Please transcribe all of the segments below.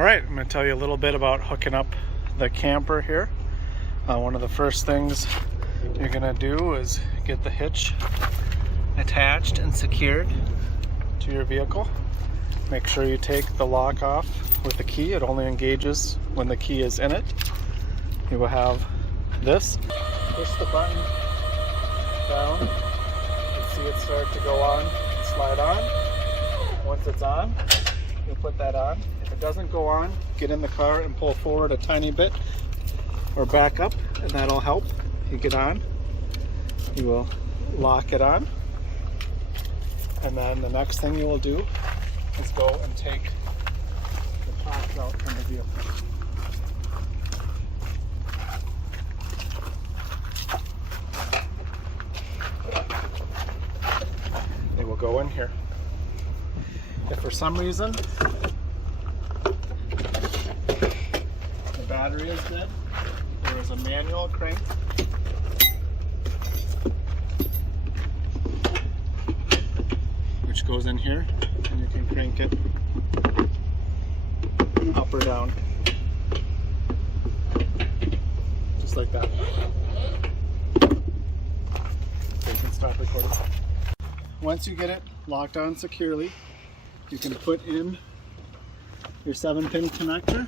Alright, I'm going to tell you a little bit about hooking up the camper here. One of the first things you're going to do is get the hitch attached and secured to your vehicle. Make sure you take the lock off with the key. It only engages when the key is in it. You will have this. Push the button down. You see it start to go on and slide on. Once it's on, you put that on. If it doesn't go on, get in the car and pull forward a tiny bit or back up, and that'll help. You get on, you will lock it on, and then the next thing you will do is go and take the parts out from the vehicle. They will go in here. If for some reason the battery is dead, there is a manual crank which goes in here, and you can crank it up or down, just like that. So you can stop recording. Once you get it locked on securely, you can put in your 7-pin connector,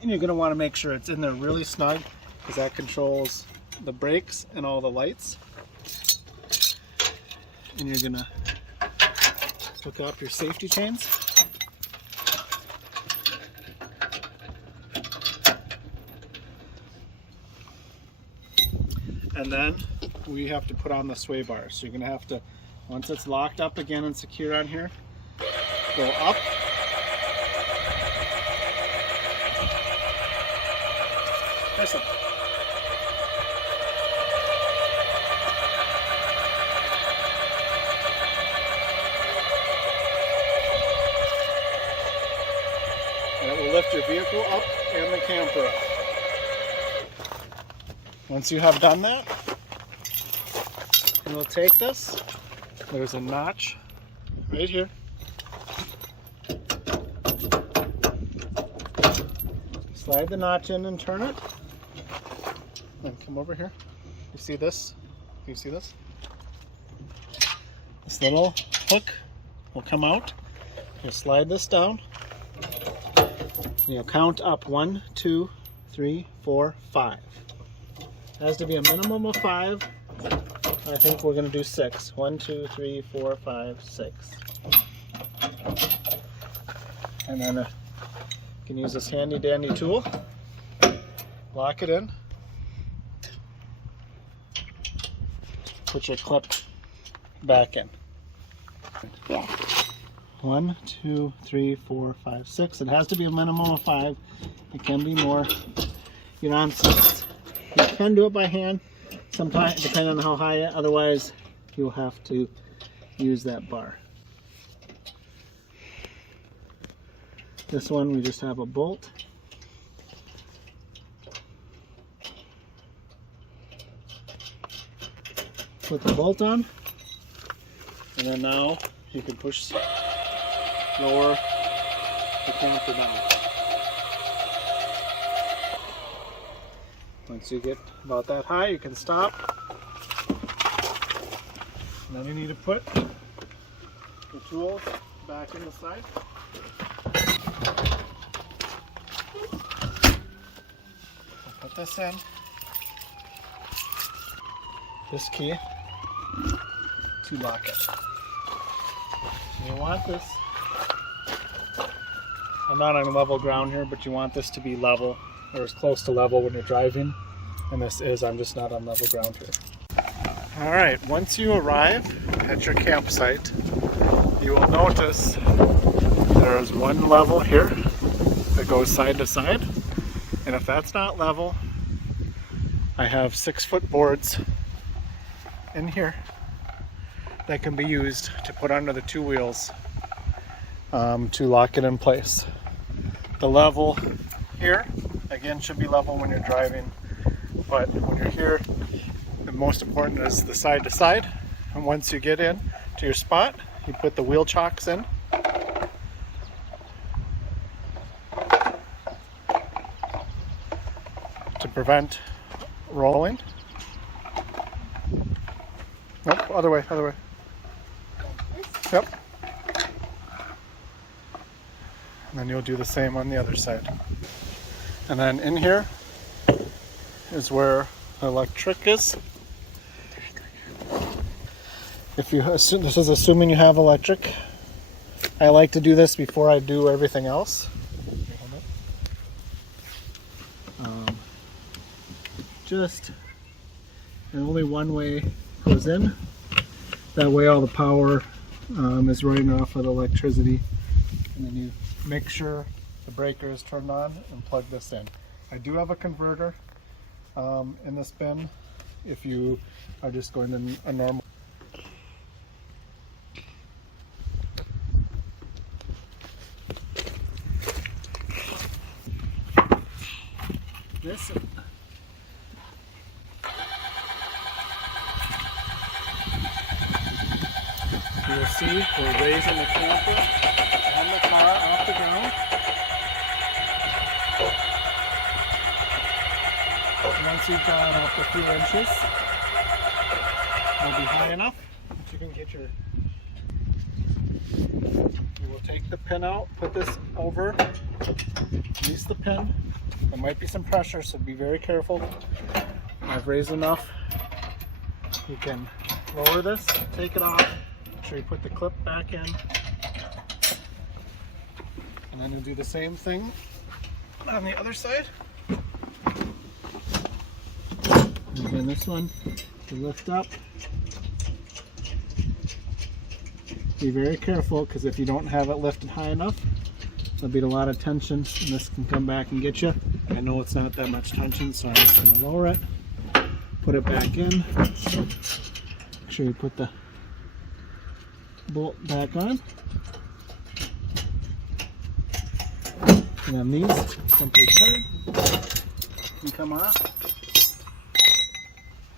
and you're going to want to make sure it's in there really snug, because that controls the brakes and all the lights. And you're going to hook up your safety chains. And then we have to put on the sway bars. So you're going to have to, once it's locked up again and secure on here, go up. Listen. And it will lift your vehicle up and the camper up. Once you have done that, we'll take this. There's a notch right here. Slide the notch in and turn it. And come over here. You see this? Can you see this? This little hook will come out. You'll slide this down. And you'll count up 1, 2, 3, 4, 5. It has to be a minimum of 5. I think we're going to do 6. 1, 2, 3, 4, 5, 6. And then you can use this handy dandy tool. Lock it in. Put your clip back in. Yeah. 1, 2, 3, 4, 5, 6. It has to be a minimum of 5. It can be more. You're on 6. You can do it by hand, sometimes depending on how high. Otherwise, you'll have to use that bar. This one, we just have a bolt. Put the bolt on, and then now you can push, lower the camper down. Once you get about that high, you can stop. And then you need to put the tools back in the side. I'll put this in. This key to lock it. You want this, I'm not on level ground here, but you want this to be level, or as close to level when you're driving, and this is. I'm just not on level ground here. Alright, once you arrive at your campsite, you will notice there is one level here that goes side to side, and if that's not level, I have 6-foot boards in here that can be used to put under the 2 wheels to lock it in place. The level here, again, should be level when you're driving, but when you're here, the most important is the side to side. And once you get in to your spot, you put the wheel chocks in, prevent rolling. Nope, other way, other way. Yep. And then you'll do the same on the other side. And then in here is where the electric is. If you assume, this is assuming you have electric. I like to do this before I do everything else. Just, and only one way goes in. That way all the power is running off of the electricity. And then you make sure the breaker is turned on and plug this in. I do have a converter in this bin if you are just going to a normal. This you'll see we're raising the camper and the car off the ground. Once you've gone up a few inches, it'll be high enough that you can get your. You will take the pin out, put this over, release the pin. There might be some pressure, so be very careful. I've raised enough. You can lower this, take it off. Make sure you put the clip back in. And then you'll do the same thing on the other side. And then this one, you lift up. Be very careful, because if you don't have it lifted high enough, there'll be a lot of tension and this can come back and get you. I know it's not that much tension, so I'm just going to lower it, put it back in. Make sure you put the bolt back on. And then these simply turn and come off.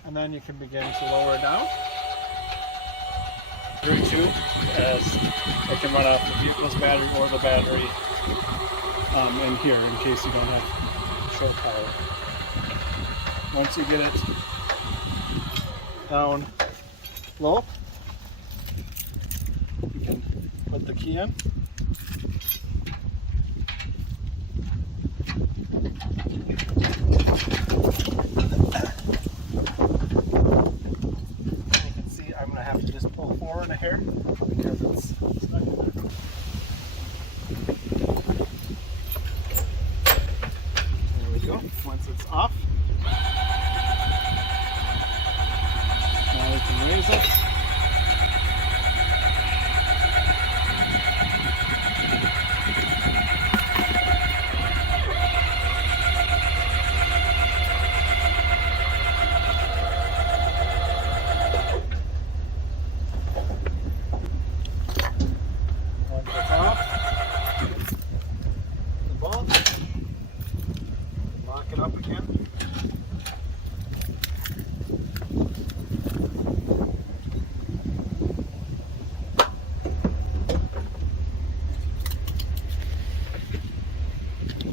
And then you can begin to lower it down. Through too, as I can run off the vehicle's battery or the battery in here in case you don't have short power. Once you get it down low, you can put the key in. You can see I'm going to have to just pull forward a hair because it's stuck in there. Go. Once it's off, now we can raise it. Once it's off, the bolt. Lock it up again.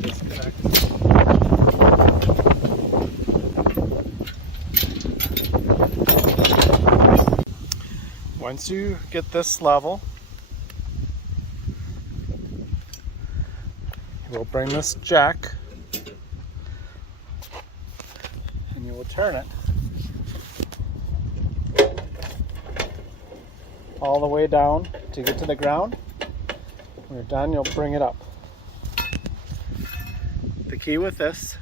Disconnect. Once you get this level, we'll bring this jack and you will turn it all the way down to get to the ground. When you're done, you'll bring it up. The key with this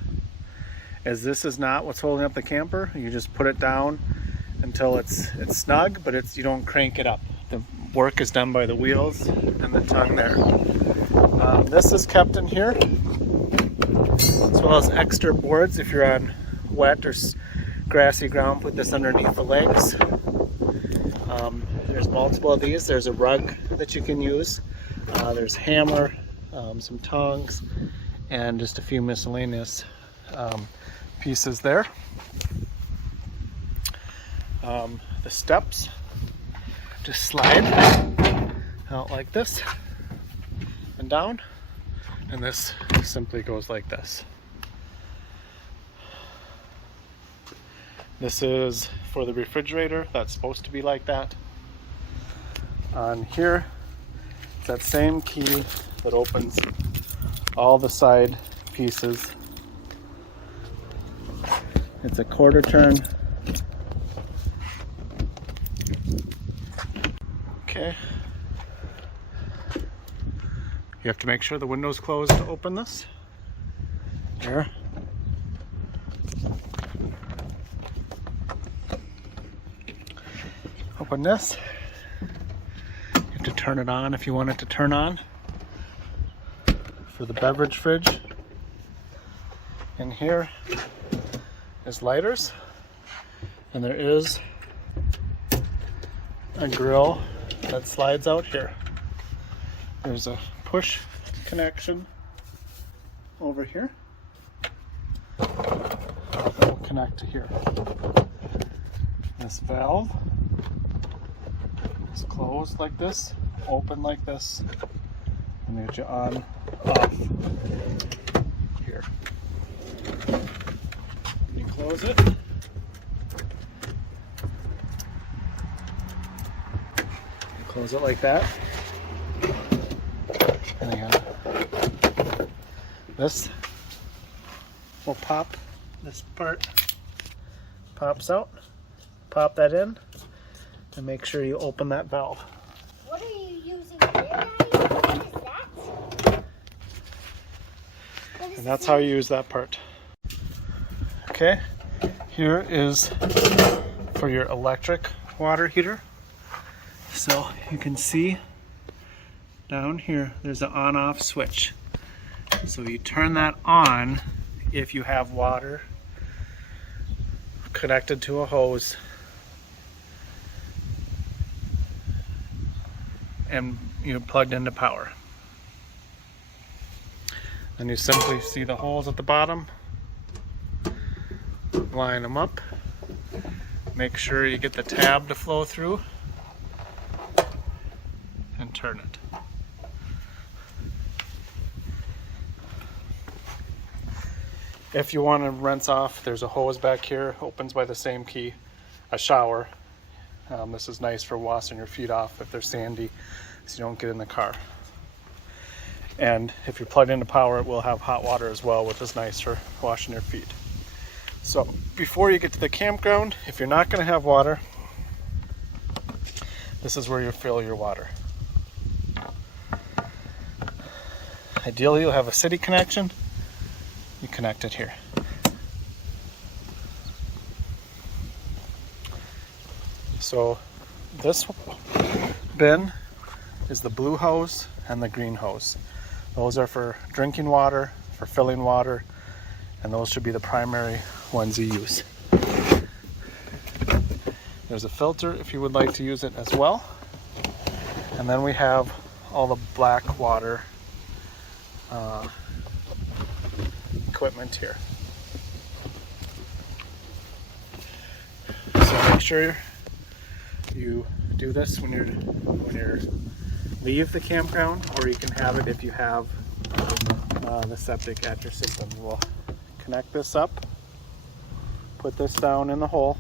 is not what's holding up the camper. You just put it down until it's snug, but you don't crank it up. The work is done by the wheels and the tongue there. This is kept in here, as well as extra boards. If you're on wet or grassy ground, put this underneath the legs. There's multiple of these. There's a rug that you can use. There's a hammer, some tongs, and just a few miscellaneous pieces there. The steps just slide out like this and down, and this simply goes like this. This is for the refrigerator. That's supposed to be like that. On here, it's that same key that opens all the side pieces. It's a quarter turn. Okay. You have to make sure the window's closed to open this. There. Open this. You have to turn it on if you want it to turn on. For the beverage fridge. In here is lighters. And there is a grill that slides out here. There's a push connection over here that will connect to here. This valve is closed like this, open like this, and there's your on, off here. You close it. Close it like that. And again, this will pop. This part pops out. Pop that in, and make sure you open that valve. What are you using here, Daddy? What is that? And that's how you use that part. Okay, here is for your electric water heater. So you can see down here, there's an on-off switch. So you turn that on if you have water connected to a hose and you're plugged into power. And you simply see the holes at the bottom, line them up, make sure you get the tab to flow through, and turn it. If you want to rinse off, there's a hose back here, opens by the same key, a shower. This is nice for washing your feet off if they're sandy, so you don't get in the car. And if you're plugged into power, it will have hot water as well, which is nice for washing your feet. So before you get to the campground, if you're not going to have water, this is where you fill your water. Ideally, you'll have a city connection. You connect it here. So this bin is the blue hose and the green hose. Those are for drinking water, for filling water, and those should be the primary ones you use. There's a filter if you would like to use it as well. And then we have all the black water equipment here. So make sure you do this when you're leave the campground, or you can have it if you have the septic at your system. We'll connect this up, put this down in the hole.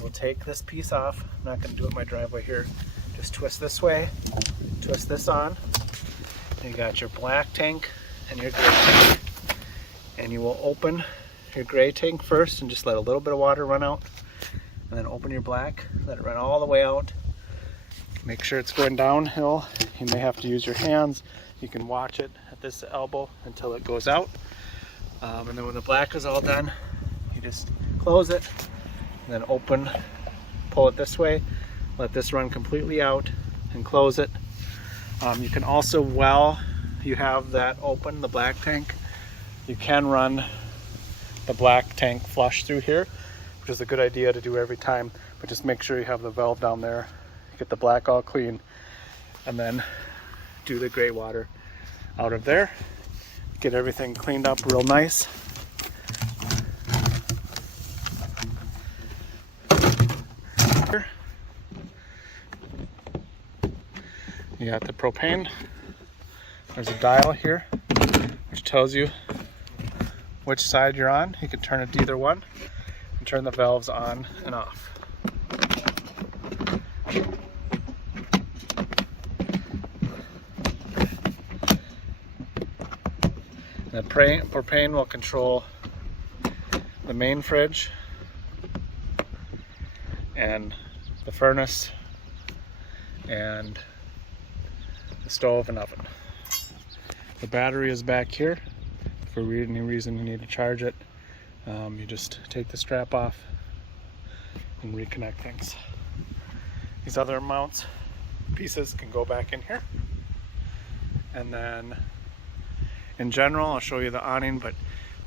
We'll take this piece off. I'm not going to do it in my driveway here. Just twist this way, twist this on. You got your black tank and your gray tank. And you will open your gray tank first and just let a little bit of water run out. And then open your black, let it run all the way out. Make sure it's going downhill. You may have to use your hands. You can watch it at this elbow until it goes out. And then when the black is all done, you just close it and then open, pull it this way, let this run completely out and close it. You can also, while you have that open, the black tank, you can run the black tank flush through here, which is a good idea to do every time, but just make sure you have the valve down there, get the black all clean, and then do the gray water out of there. Get everything cleaned up real nice. You got the propane. There's a dial here which tells you which side you're on. You can turn it to either one and turn the valves on and off. The propane will control the main fridge and the furnace and the stove and oven. The battery is back here. If for any reason you need to charge it, you just take the strap off and reconnect things. These other mounts pieces can go back in here. And then in general, I'll show you the awning, but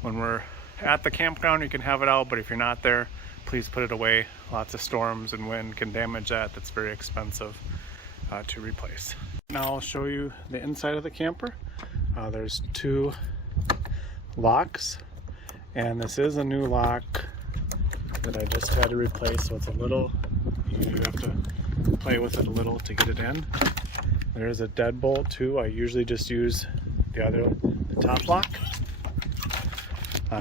when we're at the campground you can have it out, but if you're not there, please put it away. Lots of storms and wind can damage that. That's very expensive to replace. Now I'll show you the inside of the camper. There's 2 locks, and this is a new lock that I just had to replace, so it's a little, you have to play with it a little to get it in. There's a deadbolt too. I usually just use the top lock.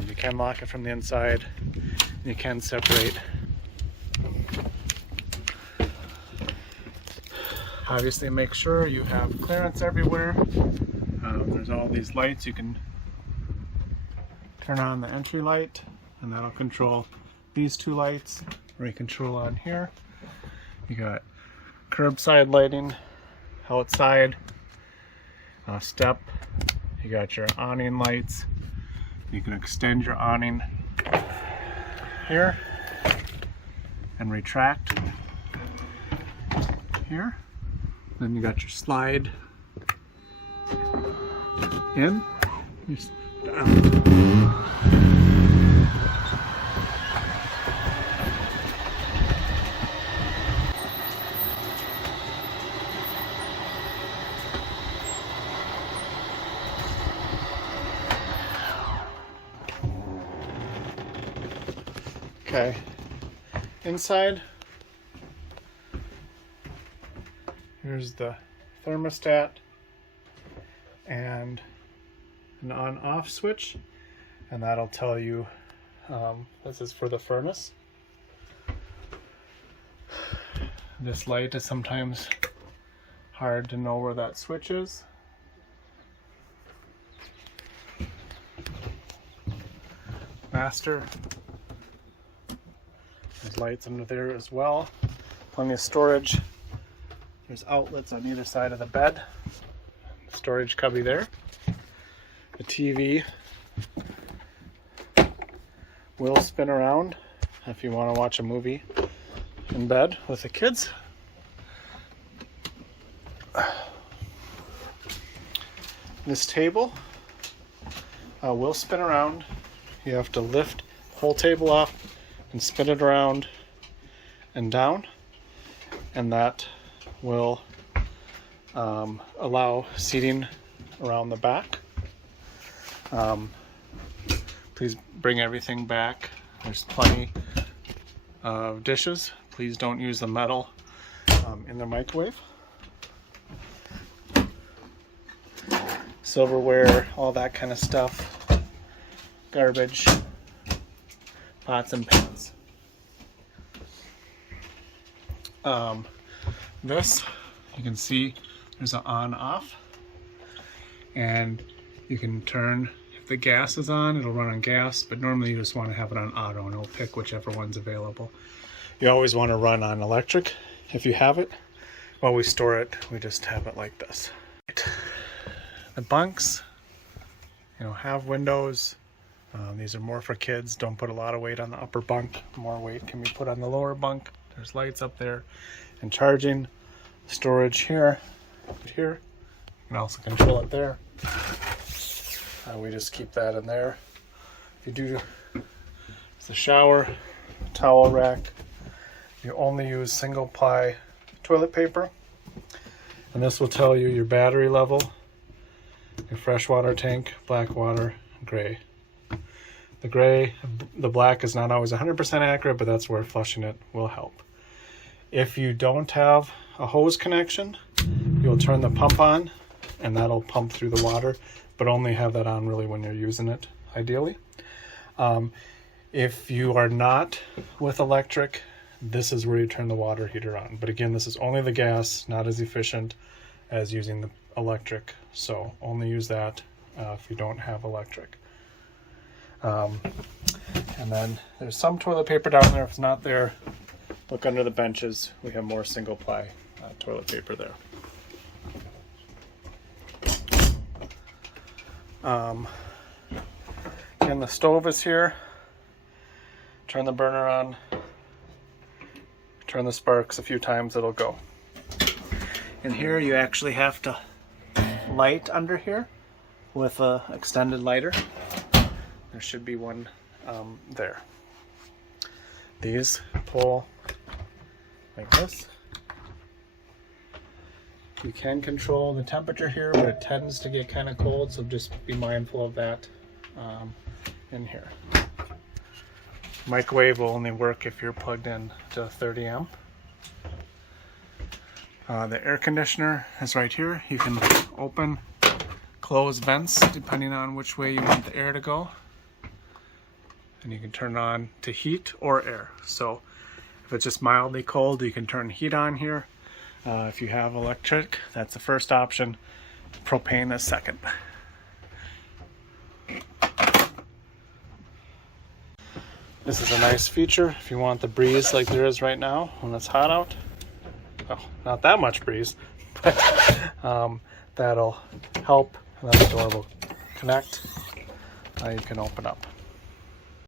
You can lock it from the inside, and you can separate. Obviously make sure you have clearance everywhere. There's all these lights. You can turn on the entry light, and that'll control these 2 lights. Rate control on here. You got curbside lighting, outside, step. You got your awning lights. You can extend your awning here and retract here. Then you got your slide in. Okay, inside, here's the thermostat and an on-off switch, and that'll tell you, this is for the furnace. This light is sometimes hard to know where that switch is. Master. There's lights under there as well. Plenty of storage. There's outlets on either side of the bed. Storage cubby there. The TV will spin around if you want to watch a movie in bed with the kids. This table will spin around. You have to lift the whole table up and spin it around and down, and that will allow seating around the back. Please bring everything back. There's plenty of dishes. Please don't use the metal in the microwave. Silverware, all that kind of stuff. Garbage. Pots and pans. This, you can see there's an on-off, and you can turn, if the gas is on, it'll run on gas, but normally you just want to have it on auto, and it'll pick whichever one's available. You always want to run on electric if you have it. While we store it, we just have it like this. The bunks, have windows. These are more for kids. Don't put a lot of weight on the upper bunk. More weight can be put on the lower bunk. There's lights up there and charging. Storage here. You can also control it there. We just keep that in there. If you do, it's a shower, towel rack. You only use single ply toilet paper. And this will tell you your battery level, your freshwater tank, black water, gray. The black is not always 100% accurate, but that's where flushing it will help. If you don't have a hose connection, you'll turn the pump on, and that'll pump through the water, but only have that on really when you're using it, ideally. If you are not with electric, this is where you turn the water heater on. But again, this is only the gas, not as efficient as using the electric. So only use that if you don't have electric. And then there's some toilet paper down there. If it's not there, look under the benches. We have more single ply toilet paper there. Again, the stove is here. Turn the burner on. Turn the sparks a few times, it'll go. In here, you actually have to light under here with a extended lighter. There should be one there. These pull like this. You can control the temperature here, but it tends to get kind of cold, so just be mindful of that in here. Microwave will only work if you're plugged in to 30 amp. The air conditioner is right here. You can open, close vents depending on which way you want the air to go. And you can turn it on to heat or air. So if it's just mildly cold, you can turn heat on here. If you have electric, that's the first option. Propane is second. This is a nice feature if you want the breeze like there is right now when it's hot out. Oh, not that much breeze, but that'll help. And then the door will connect. You can open up.